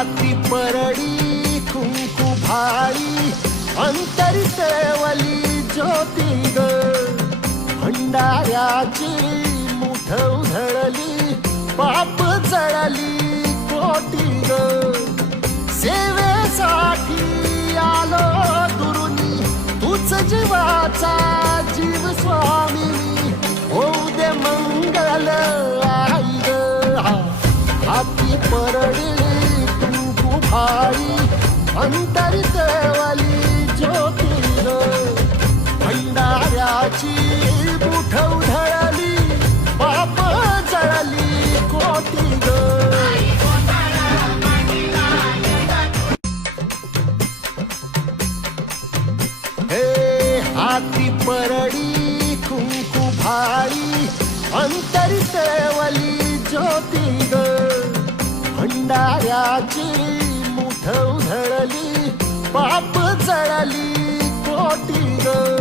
हाती परडी कुंकू भाई अंतरी तेवली ज्योती ग भंडाऱ्याची मुठ उधळली पाप जळली कोटी ग सेवेसाठी आलो दुरुनी तूच जीवाचा जीव स्वामी होऊ दे मंगल आई ग हाती परडी कुंकू भाई अंतरी तेवली ज्योती ग भंडाऱ्याची मुठ उधळली पाप जळली कोटी ग हे हाती परडी कुंकू भाई अंतरी तेवली ज्योती ग भंडाऱ्याची मुठ उधळली पाप जळली कोटी ग